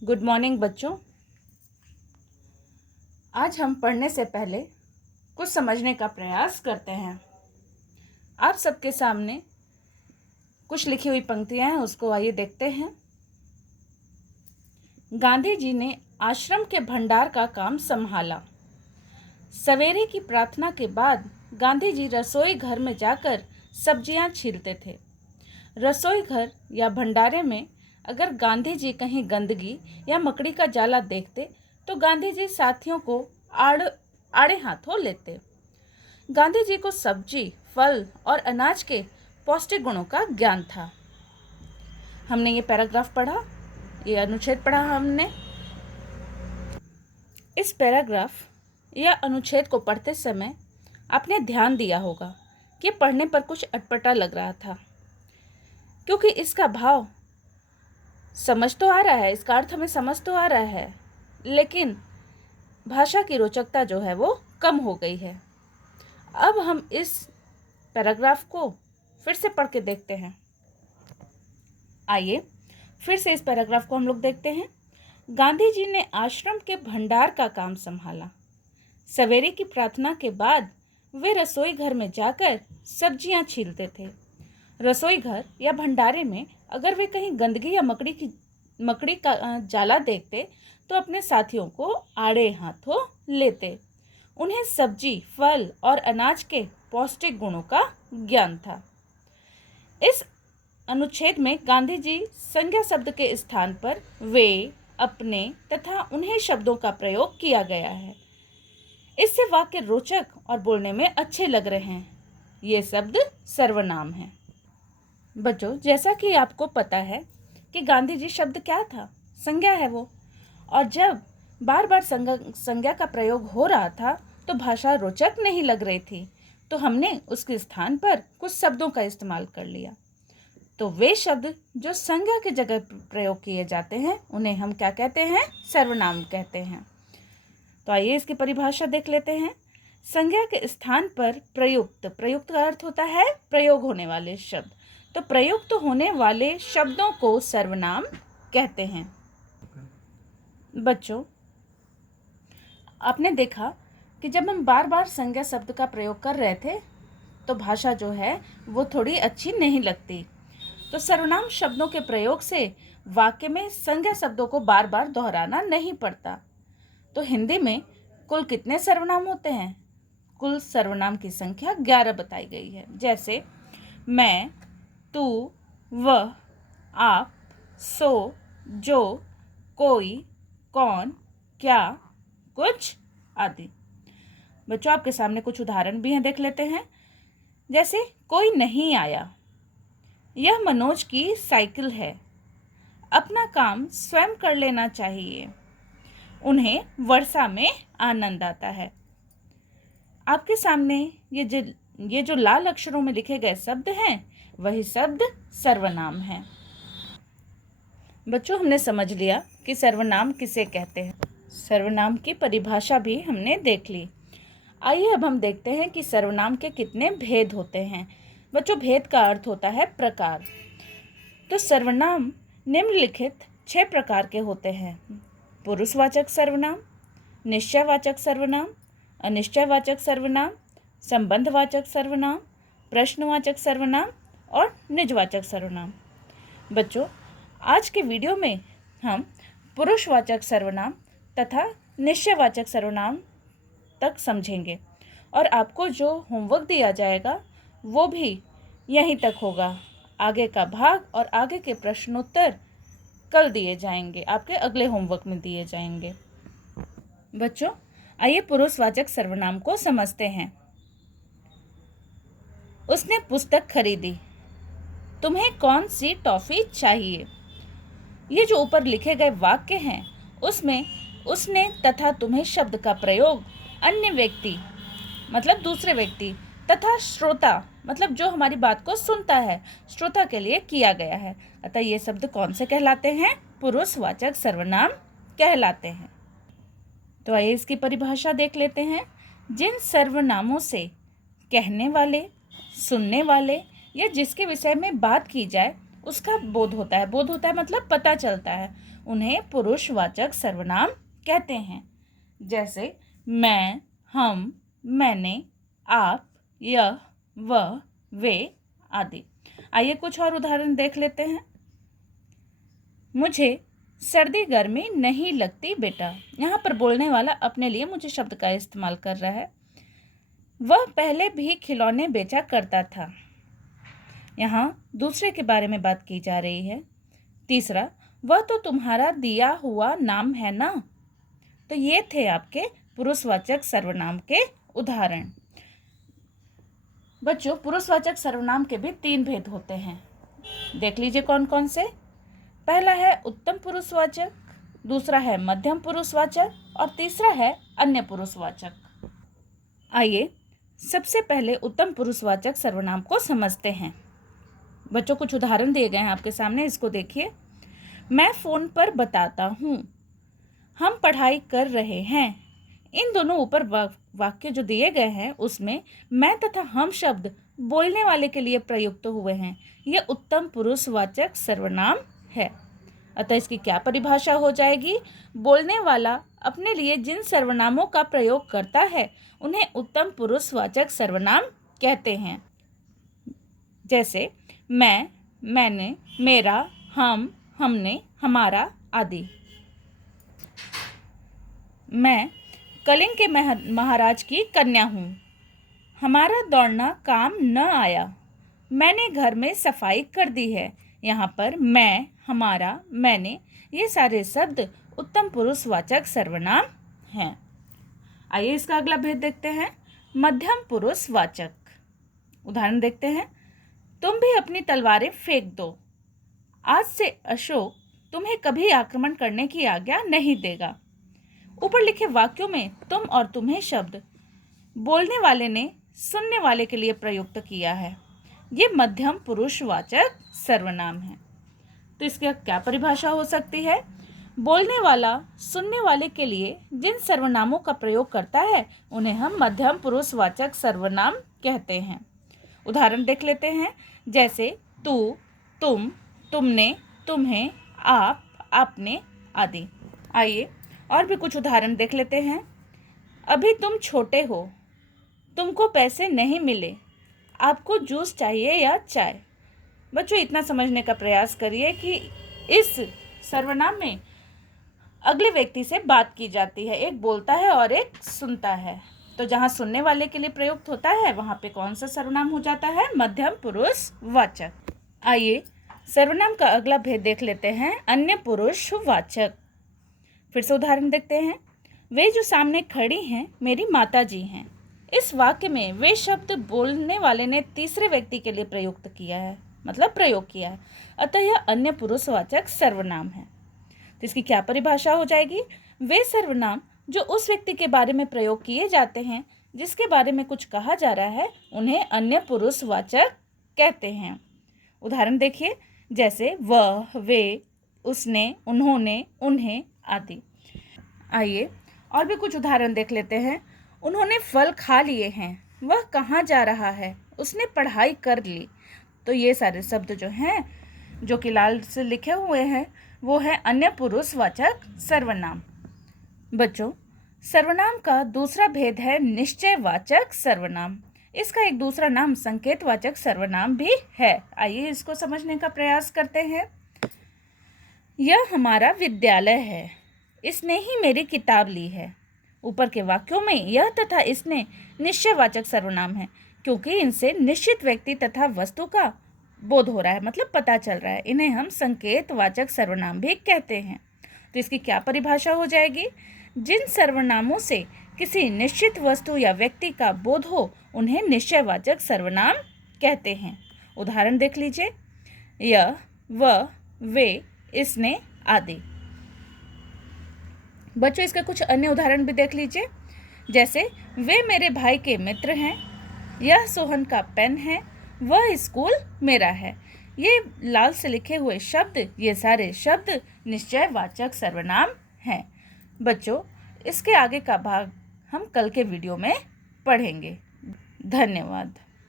Good morning बच्चों। आज हम पढ़ने से पहले कुछ समझने का प्रयास करते हैं। आप सबके सामने कुछ लिखी हुई पंक्तियां हैं, उसको आइए देखते हैं। गांधी जी ने आश्रम के भंडार का काम संभाला। सवेरे की प्रार्थना के बाद गांधी जी रसोई घर में जाकर सब्जियां छीलते थे। रसोई घर या भंडारे में अगर गांधी जी कहीं गंदगी या मकड़ी का जाला देखते तो गांधी जी साथियों को आड़े हाथों लेते। गांधी जी को सब्जी, फल और अनाज के पौष्टिक गुणों का ज्ञान था। हमने ये पैराग्राफ पढ़ा, ये अनुच्छेद पढ़ा हमने। इस पैराग्राफ या अनुच्छेद को पढ़ते समय आपने ध्यान दिया होगा कि पढ़ने पर कुछ अटपटा लग रहा था, क्योंकि इसका भाव समझ तो आ रहा है, इसका अर्थ हमें समझ तो आ रहा है, लेकिन भाषा की रोचकता जो है वो कम हो गई है। अब हम इस पैराग्राफ को फिर से पढ़ के देखते हैं। आइए फिर से इस पैराग्राफ को हम लोग देखते हैं। गांधी जी ने आश्रम के भंडार का काम संभाला। सवेरे की प्रार्थना के बाद वे रसोई घर में जाकर सब्जियां छीलते थे। रसोई घर या भंडारे में अगर वे कहीं गंदगी या मकड़ी का जाला देखते तो अपने साथियों को आड़े हाथों लेते। उन्हें सब्जी, फल और अनाज के पौष्टिक गुणों का ज्ञान था। इस अनुच्छेद में गांधी जी संज्ञा शब्द के स्थान पर वे, अपने तथा उन्हें शब्दों का प्रयोग किया गया है। इससे वाक्य रोचक और बोलने में अच्छे लग रहे हैं। ये शब्द सर्वनाम है। बच्चों, जैसा कि आपको पता है कि गांधी जी शब्द क्या था, संज्ञा है वो, और जब बार बार संज्ञा का प्रयोग हो रहा था तो भाषा रोचक नहीं लग रही थी, तो हमने उसके स्थान पर कुछ शब्दों का इस्तेमाल कर लिया। तो वे शब्द जो संज्ञा की जगह प्रयोग किए जाते हैं उन्हें हम क्या कहते हैं? सर्वनाम कहते हैं। तो आइए इसकी परिभाषा देख लेते हैं। संज्ञा के स्थान पर प्रयुक्त का अर्थ होता है प्रयोग होने वाले शब्द। तो प्रयुक्त होने वाले शब्दों को सर्वनाम कहते हैं। बच्चों, आपने देखा कि जब हम बार बार संज्ञा शब्द का प्रयोग कर रहे थे तो भाषा जो है वो थोड़ी अच्छी नहीं लगती। तो सर्वनाम शब्दों के प्रयोग से वाक्य में संज्ञा शब्दों को बार बार दोहराना नहीं पड़ता। तो हिंदी में कुल कितने सर्वनाम होते हैं? कुल सर्वनाम की संख्या 11 बताई गई है। जैसे मैं, तू, वह, आप, सो, जो, कोई, कौन, क्या, कुछ आदि। बच्चों, आपके सामने कुछ उदाहरण भी हैं, देख लेते हैं। जैसे कोई नहीं आया, यह मनोज की साइकिल है, अपना काम स्वयं कर लेना चाहिए, उन्हें वर्षा में आनंद आता है। आपके सामने ये जो लाल अक्षरों में लिखे गए शब्द हैं वही शब्द सर्वनाम हैं। बच्चों, हमने समझ लिया कि सर्वनाम किसे कहते हैं। सर्वनाम की परिभाषा भी हमने देख ली। आइए अब हम देखते हैं कि सर्वनाम के कितने भेद होते हैं। बच्चों, भेद का अर्थ होता है प्रकार। तो सर्वनाम निम्नलिखित 6 प्रकार के होते हैं: पुरुषवाचक सर्वनाम, निश्चयवाचक सर्वनाम, अनिश्चयवाचक सर्वनाम, संबंधवाचक सर्वनाम, प्रश्नवाचक सर्वनाम और निजवाचक सर्वनाम। बच्चों, आज के वीडियो में हम पुरुषवाचक सर्वनाम तथा निश्चयवाचक सर्वनाम तक समझेंगे और आपको जो होमवर्क दिया जाएगा वो भी यहीं तक होगा। आगे का भाग और आगे के प्रश्नोत्तर कल दिए जाएंगे, आपके अगले होमवर्क में दिए जाएंगे। बच्चों, आइए पुरुषवाचक सर्वनाम को समझते हैं। उसने पुस्तक खरीदी, तुम्हें कौन सी टॉफी चाहिए? ये जो ऊपर लिखे गए वाक्य हैं उसमें उसने तथा तुम्हें शब्द का प्रयोग अन्य व्यक्ति मतलब दूसरे व्यक्ति तथा श्रोता मतलब जो हमारी बात को सुनता है, श्रोता के लिए किया गया है। अतः ये शब्द कौन से कहलाते हैं? पुरुषवाचक सर्वनाम कहलाते हैं। तो आइए इसकी परिभाषा देख लेते हैं। जिन सर्वनामों से कहने वाले, सुनने वाले या जिसके विषय में बात की जाए उसका बोध होता है। बोध होता है मतलब पता चलता है। उन्हें पुरुषवाचक सर्वनाम कहते हैं। जैसे मैं, हम, मैंने, आप, यह, वह, वे आदि। आइए कुछ और उदाहरण देख लेते हैं। मुझे सर्दी गर्मी नहीं लगती बेटा। यहाँ पर बोलने वाला अपने लिए मुझे शब्द का इस्तेमाल कर रहा है। वह पहले भी खिलौने बेचा करता था। यहाँ दूसरे के बारे में बात की जा रही है। तीसरा, वह तो तुम्हारा दिया हुआ नाम है ना। तो ये थे आपके पुरुषवाचक सर्वनाम के उदाहरण। बच्चों, पुरुषवाचक सर्वनाम के भी 3 भेद होते हैं। देख लीजिए कौन कौन से। पहला है उत्तम पुरुषवाचक, दूसरा है मध्यम पुरुषवाचक और तीसरा है अन्य पुरुषवाचक। आइए सबसे पहले उत्तम पुरुषवाचक सर्वनाम को समझते हैं। बच्चों, कुछ उदाहरण दिए गए हैं आपके सामने, इसको देखिए। मैं फ़ोन पर बताता हूँ, हम पढ़ाई कर रहे हैं। इन दोनों ऊपर वाक्य जो दिए गए हैं उसमें मैं तथा हम शब्द बोलने वाले के लिए प्रयुक्त हुए हैं। यह उत्तम पुरुषवाचक सर्वनाम है। अतः इसकी क्या परिभाषा हो जाएगी? बोलने वाला अपने लिए जिन सर्वनामों का प्रयोग करता है उन्हें उत्तम पुरुषवाचक सर्वनाम कहते हैं। जैसे मैं, मैंने, मेरा, हम, हमने, हमारा आदि। मैं कलिंग के महाराज की कन्या हूँ। हमारा दौड़ना काम न आया। मैंने घर में सफाई कर दी है। यहाँ पर मैं, हमारा, मैंने ये सारे शब्द उत्तम पुरुषवाचक सर्वनाम हैं। आइए इसका अगला भेद देखते हैं। मध्यम पुरुषवाचक। उदाहरण देखते हैं। तुम भी अपनी तलवारें फेंक दो। आज से अशोक तुम्हें कभी आक्रमण करने की आज्ञा नहीं देगा। ऊपर लिखे वाक्यों में तुम और तुम्हें शब्द बोलने वाले ने सुनने वाले के लिए प्रयुक्त किया है। ये मध्यम पुरुषवाचक सर्वनाम है। तो इसकी क्या परिभाषा हो सकती है? बोलने वाला सुनने वाले के लिए जिन सर्वनामों का प्रयोग करता है उन्हें हम मध्यम पुरुषवाचक सर्वनाम कहते हैं। उदाहरण देख लेते हैं। जैसे तू, तुम, तुमने, तुम्हें, आप, आपने आदि। आइए और भी कुछ उदाहरण देख लेते हैं। अभी तुम छोटे हो, तुमको पैसे नहीं मिले, आपको जूस चाहिए या चाय। बच्चों, इतना समझने का प्रयास करिए कि इस सर्वनाम में अगले व्यक्ति से बात की जाती है। एक बोलता है और एक सुनता है। तो जहाँ सुनने वाले के लिए प्रयुक्त होता है वहाँ पे कौन सा सर्वनाम हो जाता है? मध्यम पुरुषवाचक। आइए सर्वनाम का अगला भेद देख लेते हैं। अन्य पुरुषवाचक। फिर से उदाहरण देखते हैं। वे जो सामने खड़ी हैं मेरी माता जी हैं। इस वाक्य में वे शब्द बोलने वाले ने तीसरे व्यक्ति के लिए प्रयुक्त किया है, मतलब प्रयोग किया है। अतः यह अन्य पुरुषवाचक सर्वनाम है। तो इसकी क्या परिभाषा हो जाएगी? वे सर्वनाम जो उस व्यक्ति के बारे में प्रयोग किए जाते हैं जिसके बारे में कुछ कहा जा रहा है उन्हें अन्य पुरुषवाचक कहते हैं। उदाहरण देखिए। जैसे वह, वे, उसने, उन्होंने, उन्हें आदि। आइए और भी कुछ उदाहरण देख लेते हैं। उन्होंने फल खा लिए हैं। वह कहाँ जा रहा है? उसने पढ़ाई कर ली। तो ये सारे शब्द जो हैं जो कि लाल से लिखे हुए हैं वो है अन्य पुरुषवाचक सर्वनाम। बच्चों, सर्वनाम का दूसरा भेद है निश्चयवाचक सर्वनाम। इसका एक दूसरा नाम संकेतवाचक सर्वनाम भी है। आइए इसको समझने का प्रयास करते हैं। यह हमारा विद्यालय है। इसने ही मेरी किताब ली है। ऊपर के वाक्यों में यह तथा इसने निश्चयवाचक सर्वनाम है क्योंकि इनसे निश्चित व्यक्ति तथा वस्तु का बोध हो रहा है, मतलब पता चल रहा है। इन्हें हम संकेतवाचक सर्वनाम भी कहते हैं। तो इसकी क्या परिभाषा हो जाएगी? जिन सर्वनामों से किसी निश्चित वस्तु या व्यक्ति का बोध हो उन्हें निश्चयवाचक सर्वनाम कहते हैं। उदाहरण देख लीजिए। यह, वह, वे, इसने आदि। बच्चों, इसके कुछ अन्य उदाहरण भी देख लीजिए। जैसे वे मेरे भाई के मित्र हैं। यह सोहन का पेन है। वह स्कूल मेरा है। ये लाल से लिखे हुए शब्द, ये सारे शब्द निश्चयवाचक सर्वनाम हैं। बच्चों, इसके आगे का भाग हम कल के वीडियो में पढ़ेंगे। धन्यवाद।